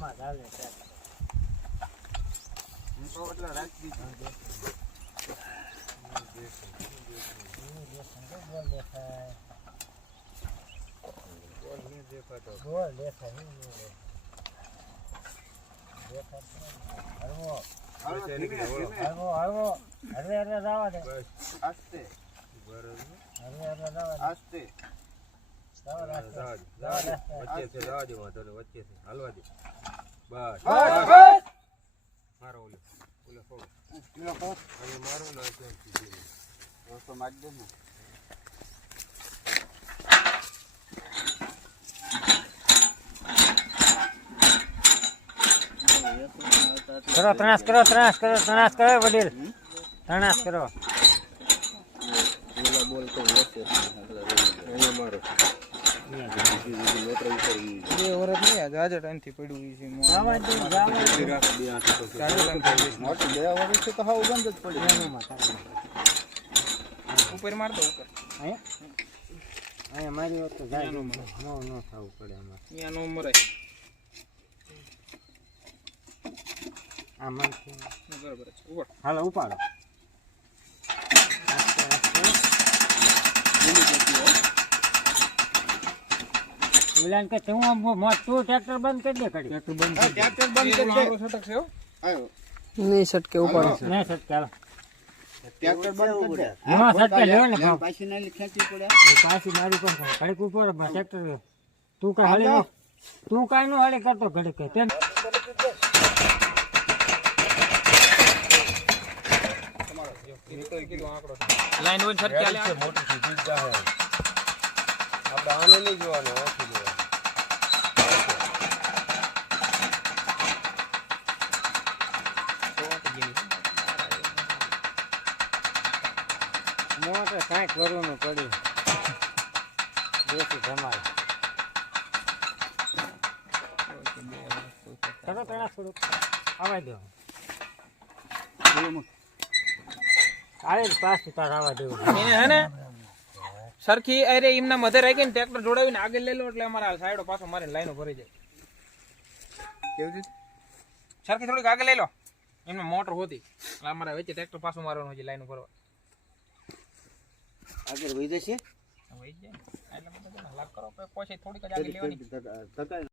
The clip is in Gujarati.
માં ચાલે હું દે આસ્તે બરોબર હળવે હળવે આસ્તે જવા દે વાંધો નહીં, વચ્ચે હાલવા દે બસ મારો ઓલો ને. તો ને કરો ત્રાસ કરો ત્રાસ કરો ત્રાસ કરો વડીલ ત્રાસ કરો અહીંયા મારો બે વર્ષ નહીં આ જાજા ટાઈમથી પડ્યું છે મોં. જવા દે જવા દે બે હાથે તો જાજા ટાઈમથી મોટી બે વર્ષ તો હાવ બંધ જ પડી. ઉપર મારતો ઉપર. અહીંયા? મારી વાત તો જાય. નો નો થવું પડે આમાં અહીંયા નો મરાય આમાં બરાબર છે. ઉપર. હાલો ઉપાડો. ઓલાને કે તું આમ મો- તું ટ્રેક્ટર બંધ કરી દે ખડી ટ્રેક્ટર બંધ એ કરી દે. છે આયો નહીં સટકે ઉપાડો નહીં સટકે હાલો. ટ્રેક્ટર બંધ કરી દે. હા સટકે લ્યો ને પાછી ના ખેંચી પડે. પાછી મારી પણ ઘડીક ઉપર ટ્રેક્ટર તું કા હાલી તું કાઈ નો હાલી કરતો ગયેલો આંકડો લાઈન વન છટકે હાલે મોટી ચીજ જા હે. આપણે આને નહીં જોવાનું આથી મોટે કાંઈક કરવાનું પડ્યું. દેશી ધમાલ. કરો તણા થોડુંક આવા દો. જ પાછું તાર દેવું હે ને સરખી અરે એમના મધે રાખી ને ટ્રેક્ટર જોડાવીને આગળ લઈ લો એટલે અમારા સાઈડો પાછો મારીને લાઈનો ભરી જાય. કેવું સરખી થોડીક આગળ લઈ લો. એમને મોટર હોતી. એટલે અમારા વચ્ચે ટ્રેક્ટર પાછું મારવાનું છે લાઈનો ભરવા. આગળ વહી જશે વહી જાય એટલે લાગ કરો પછી થોડીક જ આગળ લેવાની